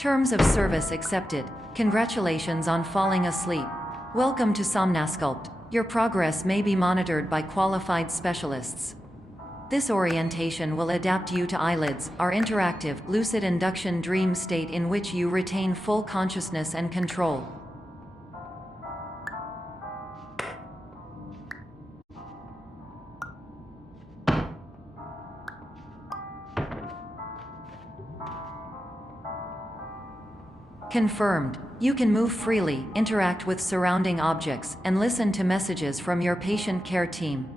Terms of service accepted. Congratulations on falling asleep. Welcome to Somnasculpt. Your progress may be monitored by qualified specialists. This orientation will adapt you to eyelids, our interactive, lucid induction dream state in which you retain full consciousness and control. Confirmed. You can move freely, interact with surrounding objects, and listen to messages from your patient care team.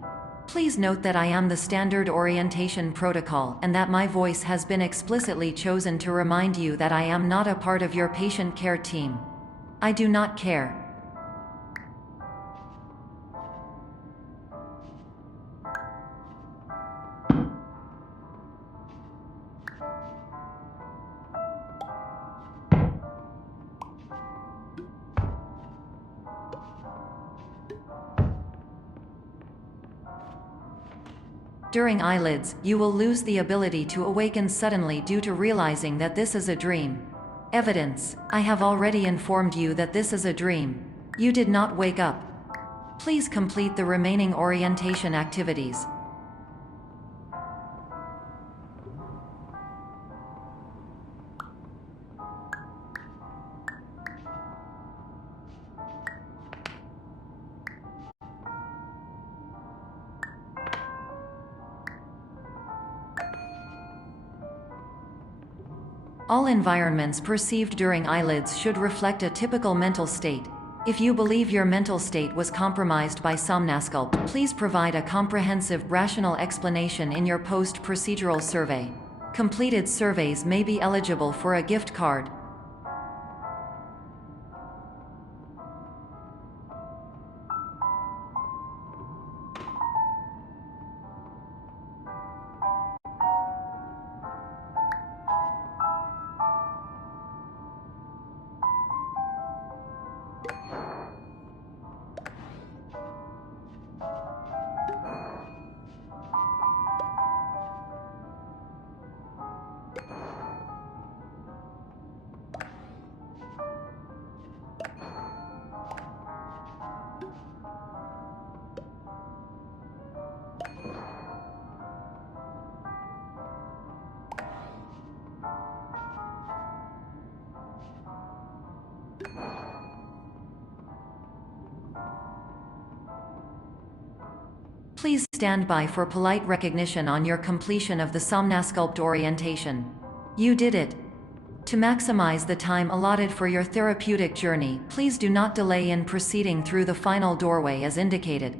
Please note that I am the standard orientation protocol and that my voice has been explicitly chosen to remind you that I am not a part of your patient care team. I do not care. During eyelids, you will lose the ability to awaken suddenly due to realizing that this is a dream. Evidence: I have already informed you that this is a dream. You did not wake up. Please complete the remaining orientation activities. All environments perceived during eyelids should reflect a typical mental state. If you believe your mental state was compromised by Somnasculpt, please provide a comprehensive, rational explanation in your post-procedural survey. Completed surveys may be eligible for a gift card. Please stand by for polite recognition on your completion of the Somnasculpt orientation. You did it. To maximize the time allotted for your therapeutic journey, please do not delay in proceeding through the final doorway as indicated.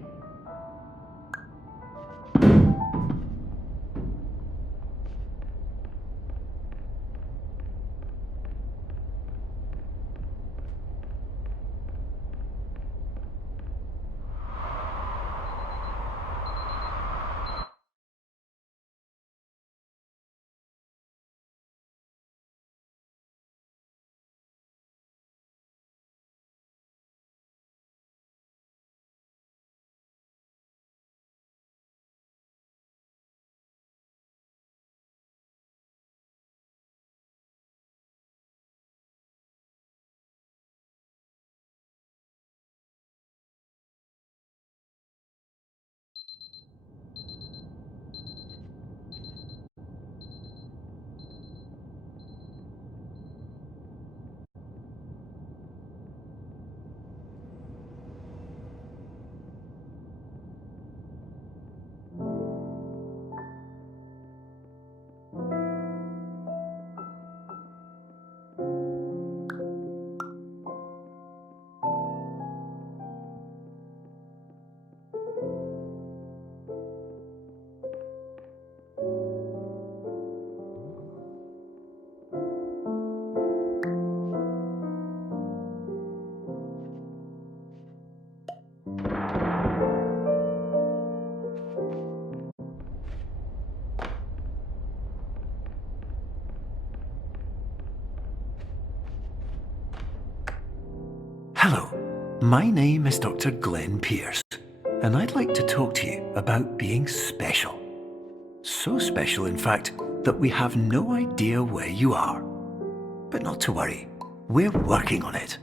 Hello, my name is Dr. Glenn Pierce, and I'd like to talk to you about being special. So special, in fact, that we have no idea where you are. But not to worry, we're working on it.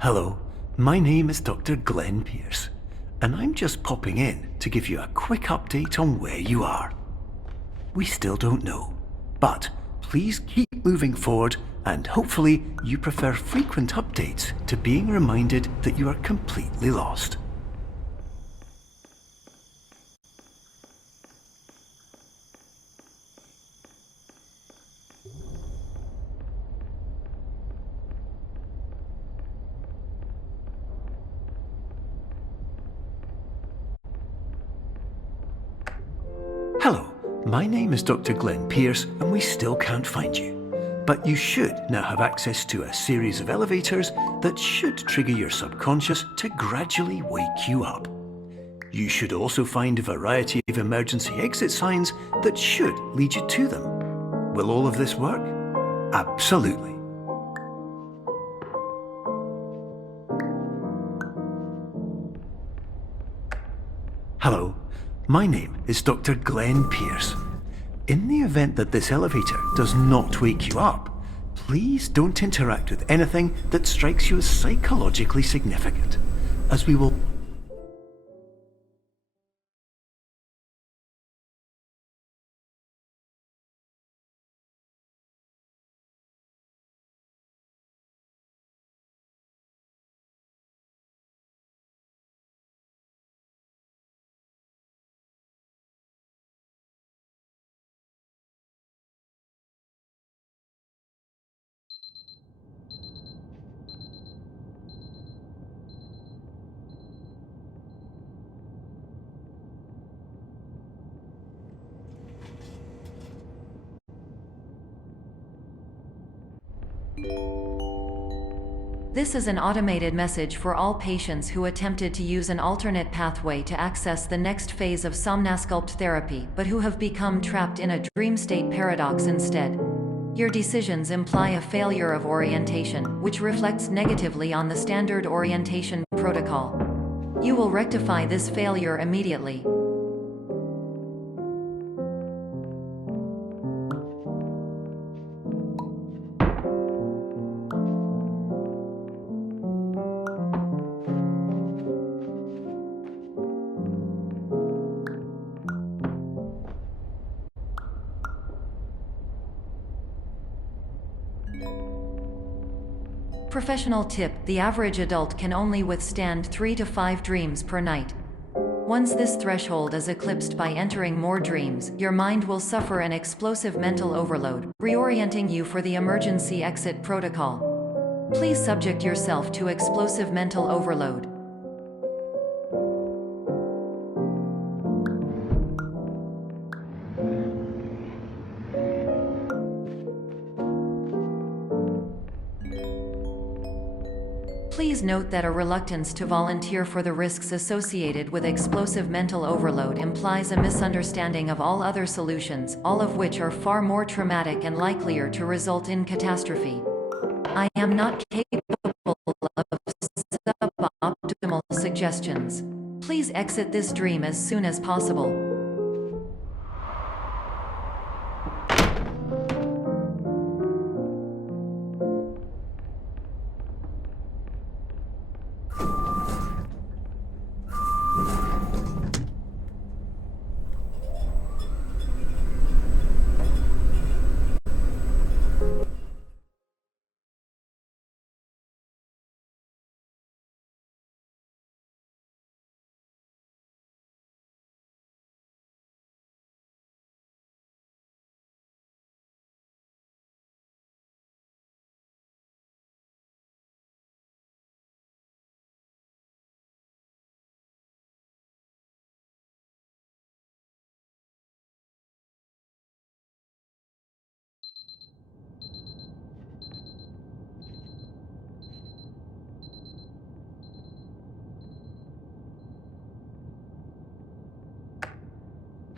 Hello, my name is Dr. Glenn Pierce, and I'm just popping in to give you a quick update on where you are. We still don't know, but please keep moving forward, and hopefully you prefer frequent updates to being reminded that you are completely lost. Hello, my name is Dr. Glenn Pierce, and we still can't find you. But you should now have access to a series of elevators that should trigger your subconscious to gradually wake you up. You should also find a variety of emergency exit signs that should lead you to them. Will all of this work? Absolutely. Hello, my name is Dr. Glenn Pierce. In the event that this elevator does not wake you up, please don't interact with anything that strikes you as psychologically significant, as we will... This is an automated message for all patients who attempted to use an alternate pathway to access the next phase of Somnasculpt therapy but who have become trapped in a dream state paradox instead. Your decisions imply a failure of orientation, which reflects negatively on the standard orientation protocol. You will rectify this failure immediately. Professional tip: the average adult can only withstand 3 to 5 dreams per night. Once this threshold is eclipsed by entering more dreams, your mind will suffer an explosive mental overload, reorienting you for the emergency exit protocol. Please subject yourself to explosive mental overload. Please note that a reluctance to volunteer for the risks associated with explosive mental overload implies a misunderstanding of all other solutions, all of which are far more traumatic and likelier to result in catastrophe. I am not capable of suboptimal suggestions. Please exit this dream as soon as possible.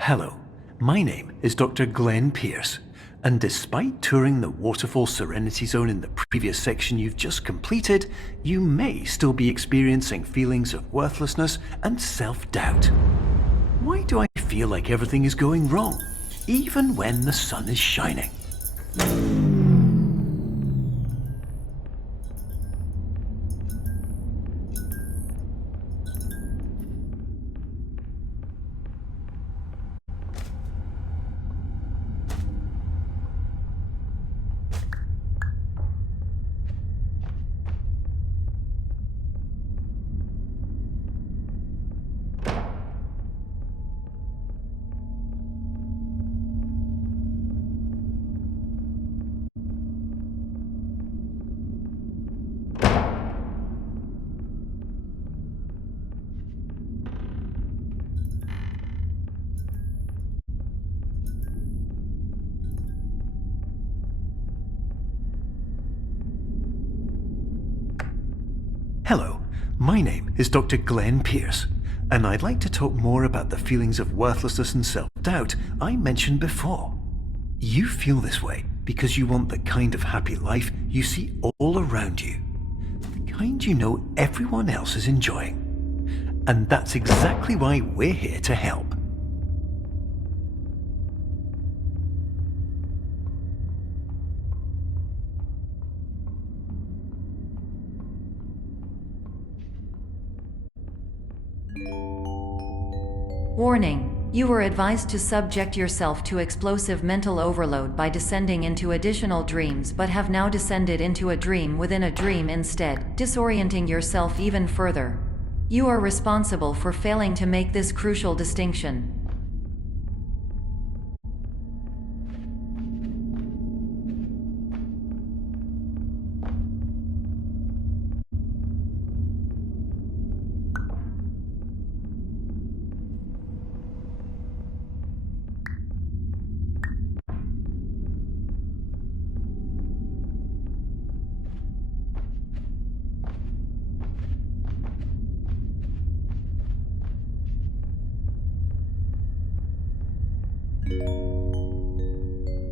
Hello, my name is Dr. Glenn Pierce, and despite touring the waterfall Serenity Zone in the previous section you've just completed, you may still be experiencing feelings of worthlessness and self-doubt. Why do I feel like everything is going wrong, even when the sun is shining? Hello, my name is Dr. Glenn Pierce, and I'd like to talk more about the feelings of worthlessness and self-doubt I mentioned before. You feel this way because you want the kind of happy life you see all around you, the kind you know everyone else is enjoying. And that's exactly why we're here to help. Warning: you were advised to subject yourself to explosive mental overload by descending into additional dreams, but have now descended into a dream within a dream instead, disorienting yourself even further. You are responsible for failing to make this crucial distinction.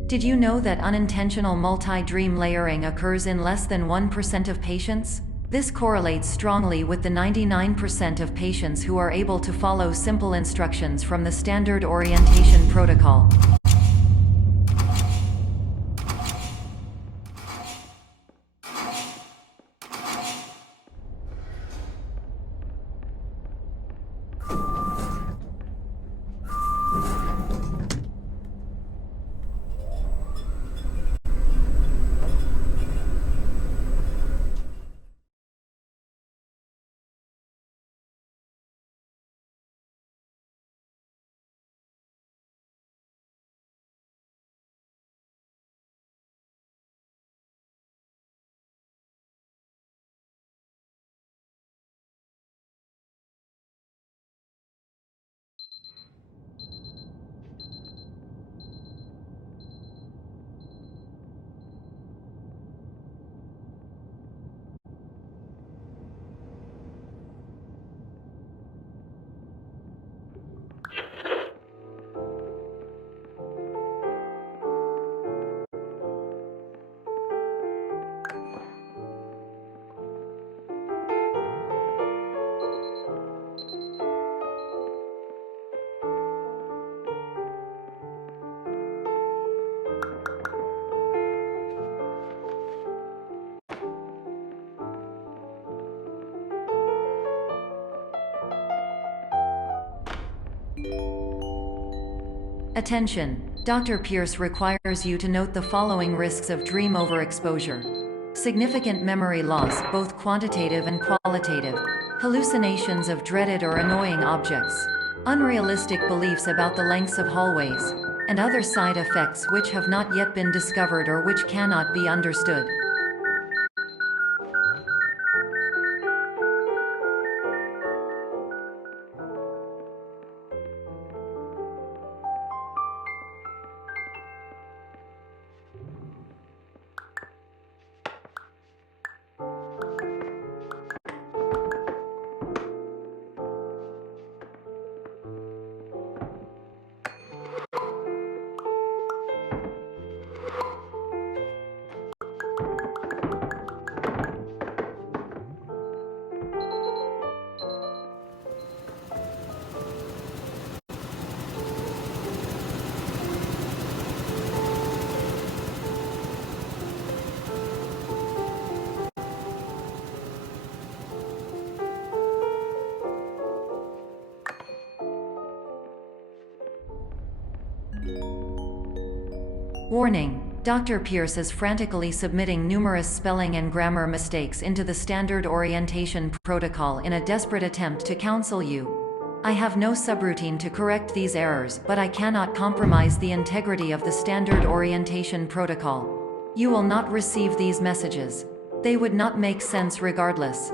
Did you know that unintentional multi-dream layering occurs in less than 1% of patients? This correlates strongly with the 99% of patients who are able to follow simple instructions from the standard orientation protocol. Attention! Dr. Pierce requires you to note the following risks of dream overexposure. Significant memory loss, both quantitative and qualitative. Hallucinations of dreaded or annoying objects. Unrealistic beliefs about the lengths of hallways. And other side effects which have not yet been discovered or which cannot be understood. Warning: Dr. Pierce is frantically submitting numerous spelling and grammar mistakes into the standard orientation protocol in a desperate attempt to counsel you. I have no subroutine to correct these errors, but I cannot compromise the integrity of the standard orientation protocol. You will not receive these messages. They would not make sense regardless.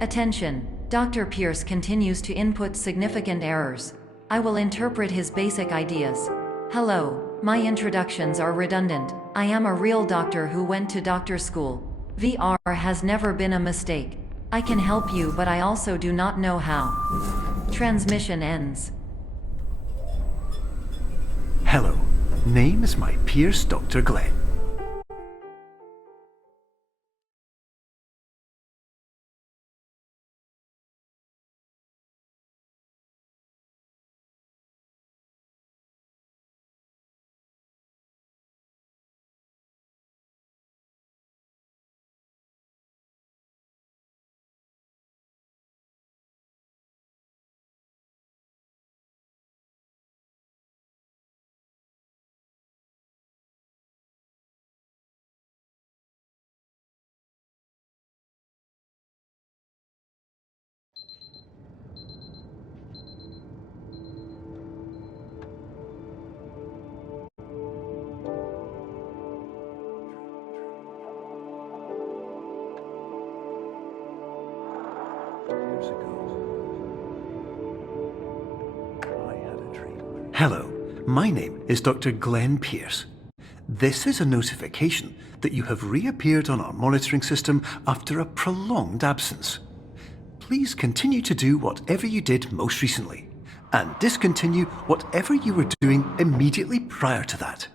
Attention! Dr. Pierce continues to input significant errors. I will interpret his basic ideas. Hello, my introductions are redundant. I am a real doctor who went to doctor school. VR has never been a mistake. I can help you, but I also do not know how. Transmission ends. Hello, name is my Pierce Dr. Glenn. Hello, my name is Dr. Glenn Pierce. This is a notification that you have reappeared on our monitoring system after a prolonged absence. Please continue to do whatever you did most recently, and discontinue whatever you were doing immediately prior to that.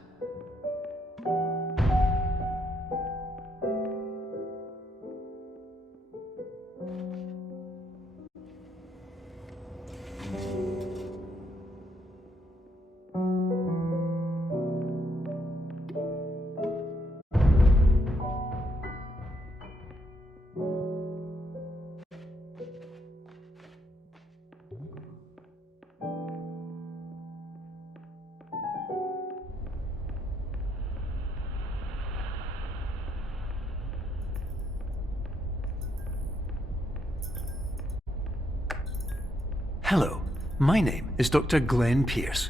Hello, my name is Dr. Glenn Pierce.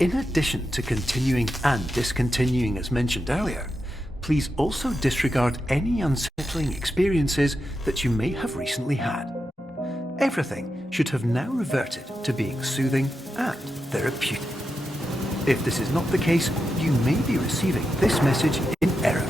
In addition to continuing and discontinuing as mentioned earlier, please also disregard any unsettling experiences that you may have recently had. Everything should have now reverted to being soothing and therapeutic. If this is not the case, you may be receiving this message in error.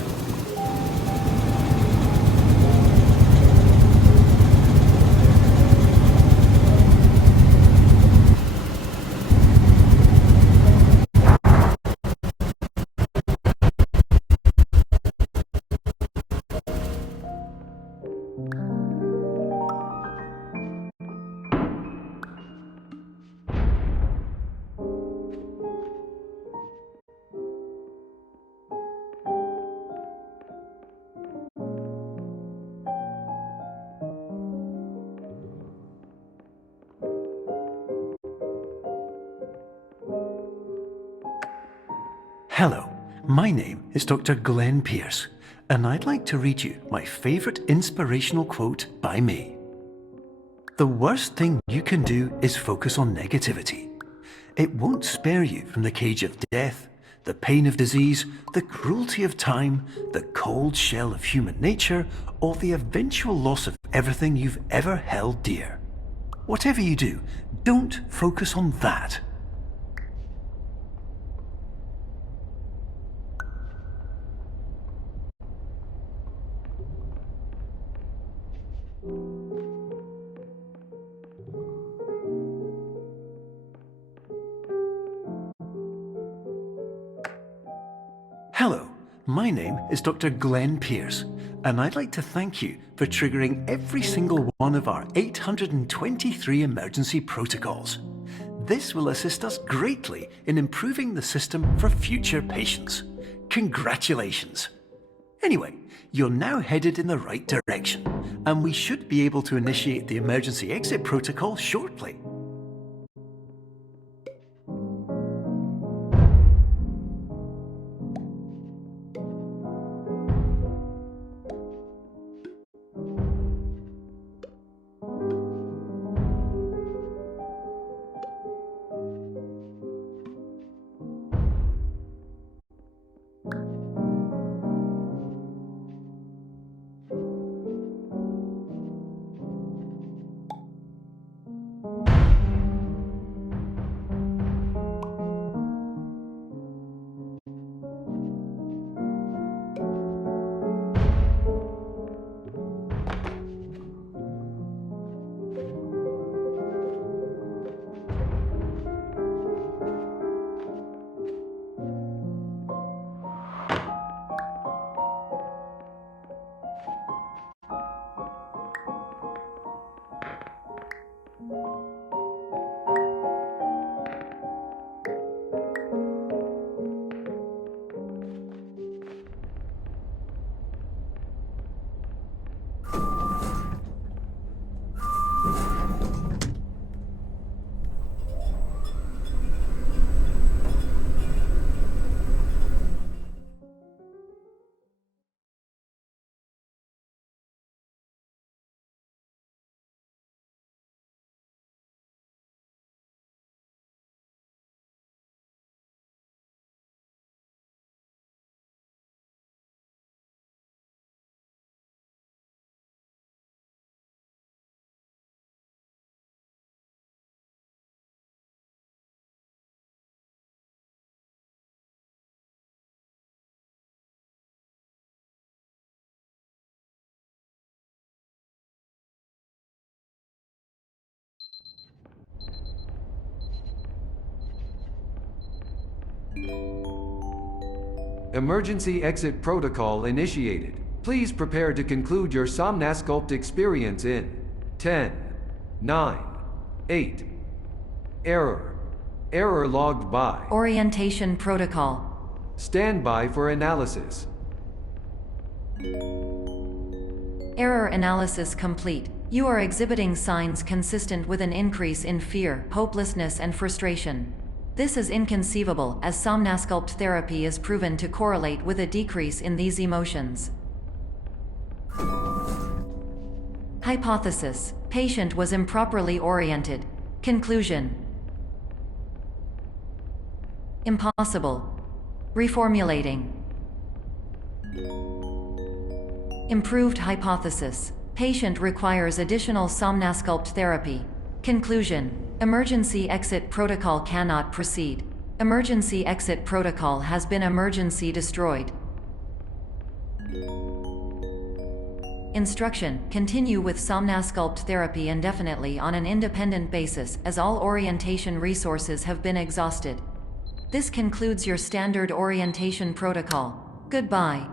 Hello, my name is Dr. Glenn Pierce, and I'd like to read you my favourite inspirational quote by me. The worst thing you can do is focus on negativity. It won't spare you from the cage of death, the pain of disease, the cruelty of time, the cold shell of human nature, or the eventual loss of everything you've ever held dear. Whatever you do, don't focus on that. Hello, my name is Dr. Glenn Pierce, and I'd like to thank you for triggering every single one of our 823 emergency protocols. This will assist us greatly in improving the system for future patients. Congratulations! Anyway, you're now headed in the right direction, and we should be able to initiate the emergency exit protocol shortly. Emergency exit protocol initiated. Please prepare to conclude your Somnasculpt experience in 10, 9, 8. Error. Error logged by. Orientation protocol. Stand by for analysis. Error analysis complete. You are exhibiting signs consistent with an increase in fear, hopelessness, and frustration. This is inconceivable, as Somnasculpt therapy is proven to correlate with a decrease in these emotions. Hypothesis: patient was improperly oriented. Conclusion: impossible. Reformulating. Improved hypothesis: patient requires additional Somnasculpt therapy. Conclusion: emergency exit protocol cannot proceed. Emergency exit protocol has been emergency destroyed. Instruction: continue with Somnasculpt therapy indefinitely on an independent basis, as all orientation resources have been exhausted. This concludes your standard orientation protocol. Goodbye.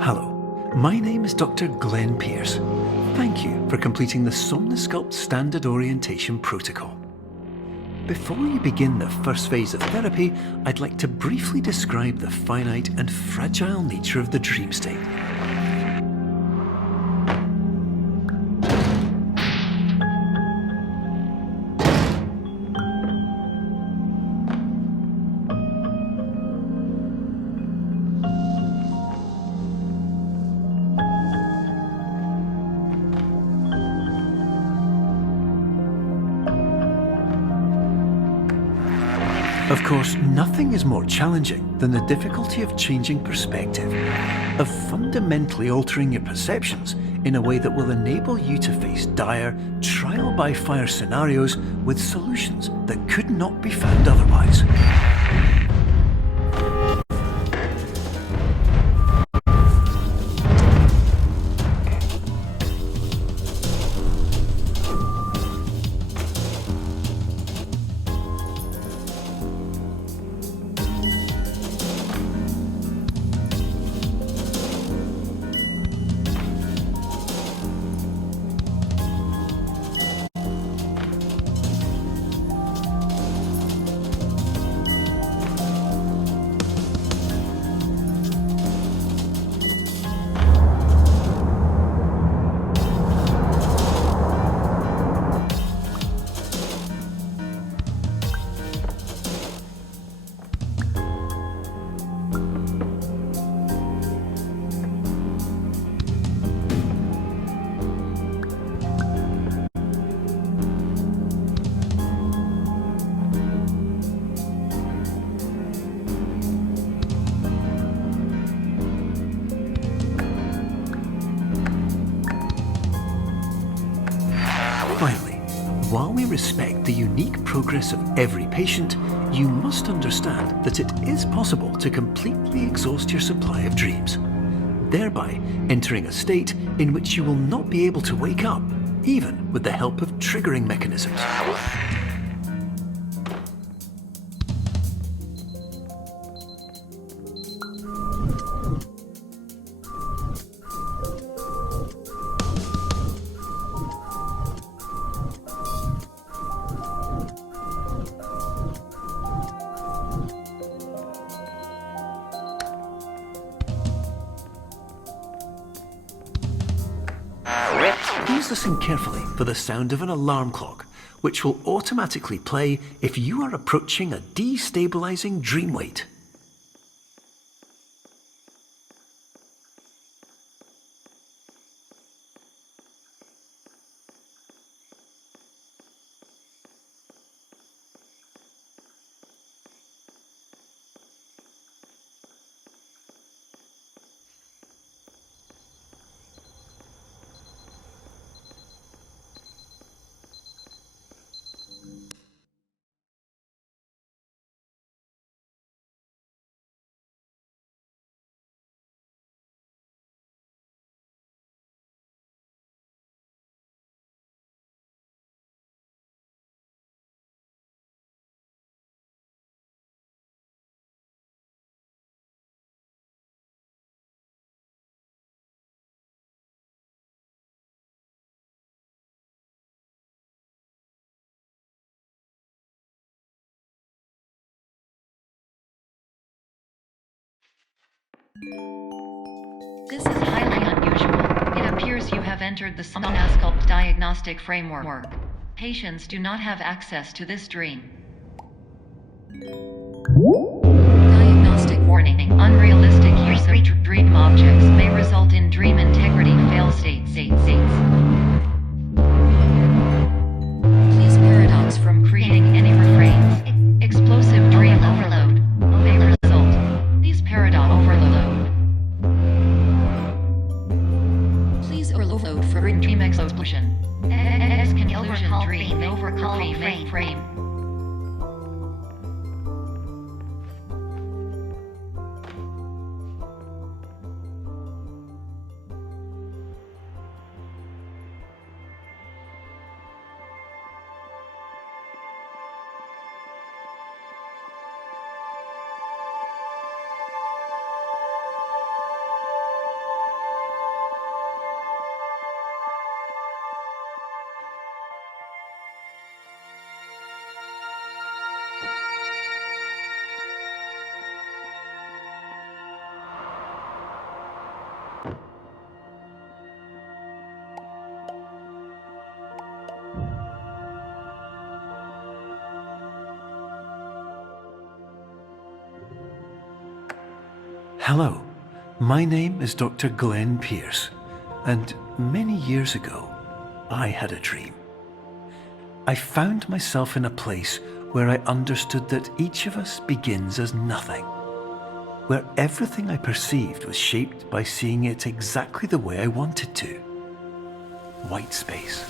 Hello, my name is Dr. Glenn Pierce. Thank you for completing the Somnasculpt Standard Orientation Protocol. Before we begin the first phase of therapy, I'd like to briefly describe the finite and fragile nature of the dream state. Of course, nothing is more challenging than the difficulty of changing perspective, of fundamentally altering your perceptions in a way that will enable you to face dire, trial-by-fire scenarios with solutions that could not be found otherwise. Finally, while we respect the unique progress of every patient, you must understand that it is possible to completely exhaust your supply of dreams, thereby entering a state in which you will not be able to wake up, even with the help of triggering mechanisms. Please listen carefully for the sound of an alarm clock, which will automatically play if you are approaching a destabilizing dream weight. This is highly unusual. It appears you have entered the Somnasculpt diagnostic framework. Patients do not have access to this dream. Diagnostic warning. Unrealistic use of dream objects may result in dream integrity fail states. Please paradox from creating any refrains. Explosive dream overload may result. Please paradox overload. Please overload for dream explosion. Conclusion dream overcall frame. Hello, my name is Dr. Glenn Pierce, and many years ago, I had a dream. I found myself in a place where I understood that each of us begins as nothing, where everything I perceived was shaped by seeing it exactly the way I wanted to. White space.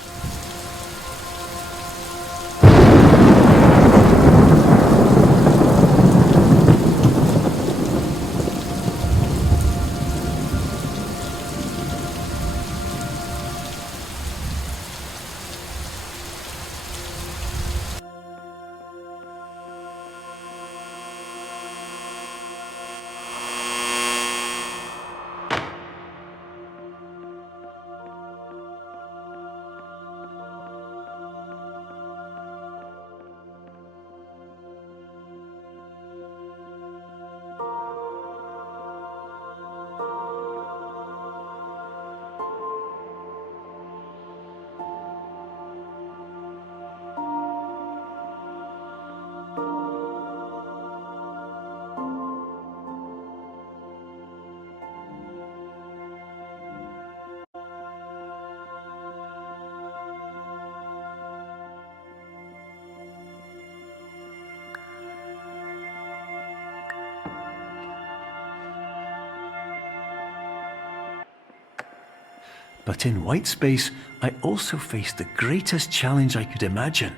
But in white space, I also faced the greatest challenge I could imagine.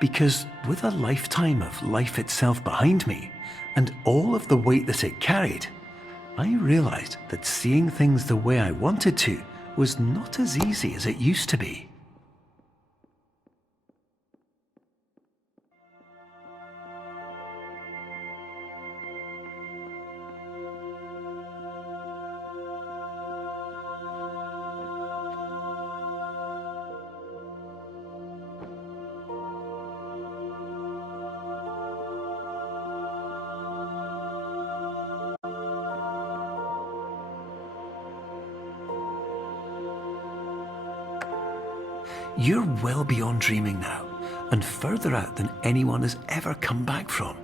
Because with a lifetime of life itself behind me, and all of the weight that it carried, I realized that seeing things the way I wanted to was not as easy as it used to be. You're well beyond dreaming now, and further out than anyone has ever come back from.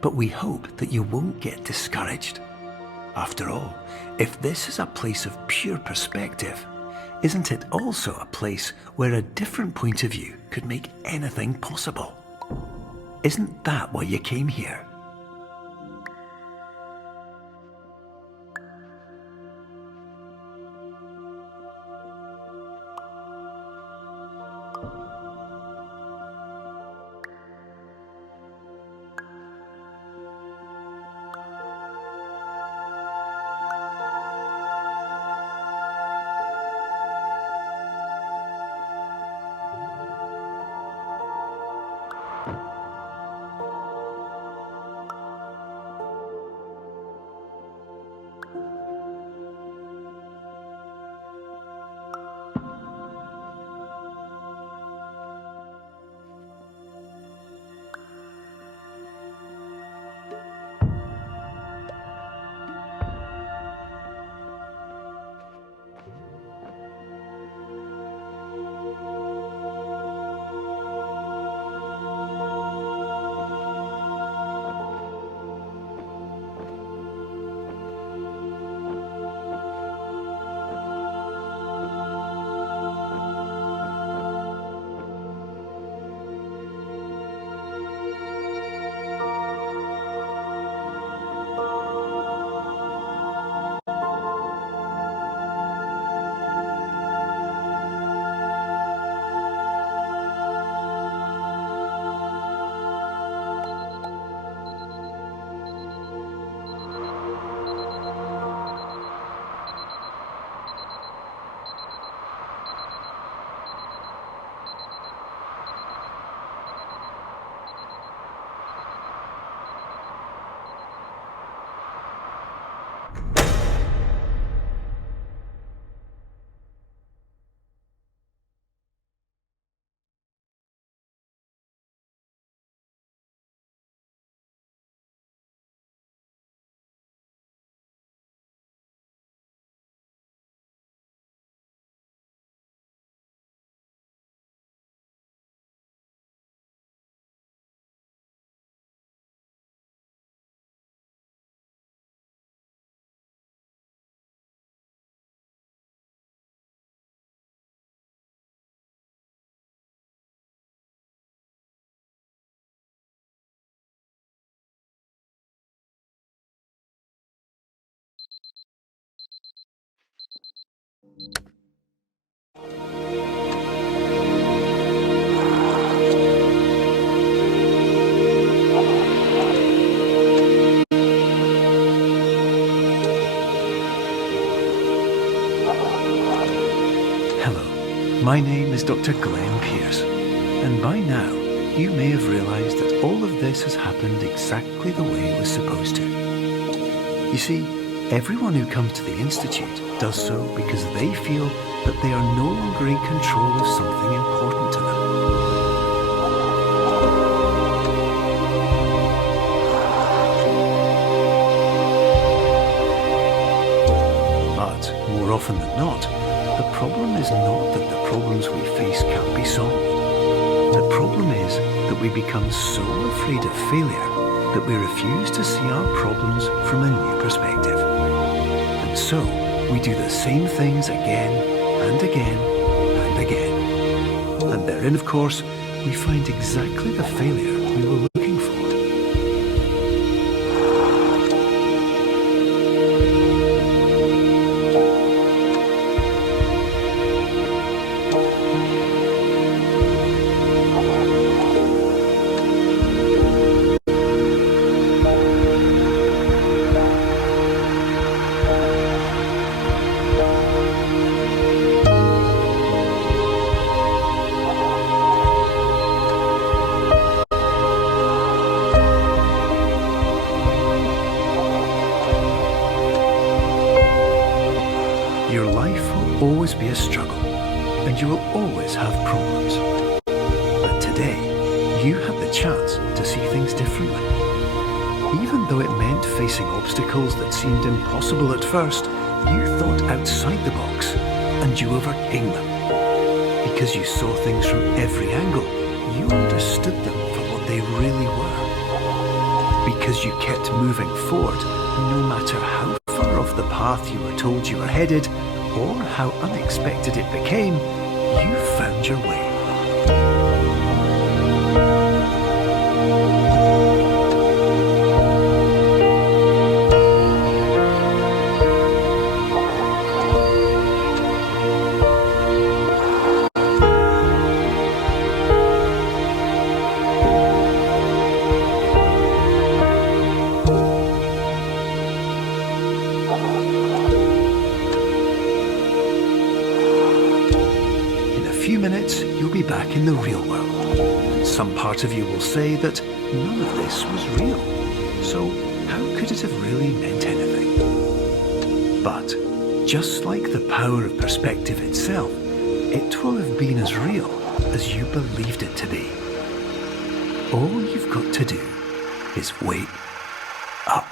But we hope that you won't get discouraged. After all, if this is a place of pure perspective, isn't it also a place where a different point of view could make anything possible? Isn't that why you came here? Hello, my name is Dr. Glenn Pierce, and by now you may have realised that all of this has happened exactly the way it was supposed to. You see, everyone who comes to the Institute does so because they feel that they are no longer in control of something important to them. But more often than not, the problem is not that the problems we face can't be solved. The problem is that we become so afraid of failure that we refuse to see our problems from a new perspective. And so, we do the same things again and again and again. And therein, of course, we find exactly the failure we were looking for. Your life will always be a struggle, and you will always have problems. But today, you have the chance to see things differently. Even though it meant facing obstacles that seemed impossible at first, you thought outside the box, and you overcame them. Because you saw things from every angle, you understood them for what they really were. Because you kept moving forward, no matter how far off the path you were told you were headed, or how unexpected it became, you found your way. In a few minutes, you'll be back in the real world. And some part of you will say that none of this was real. So how could it have really meant anything? But just like the power of perspective itself, it will have been as real as you believed it to be. All you've got to do is wake up.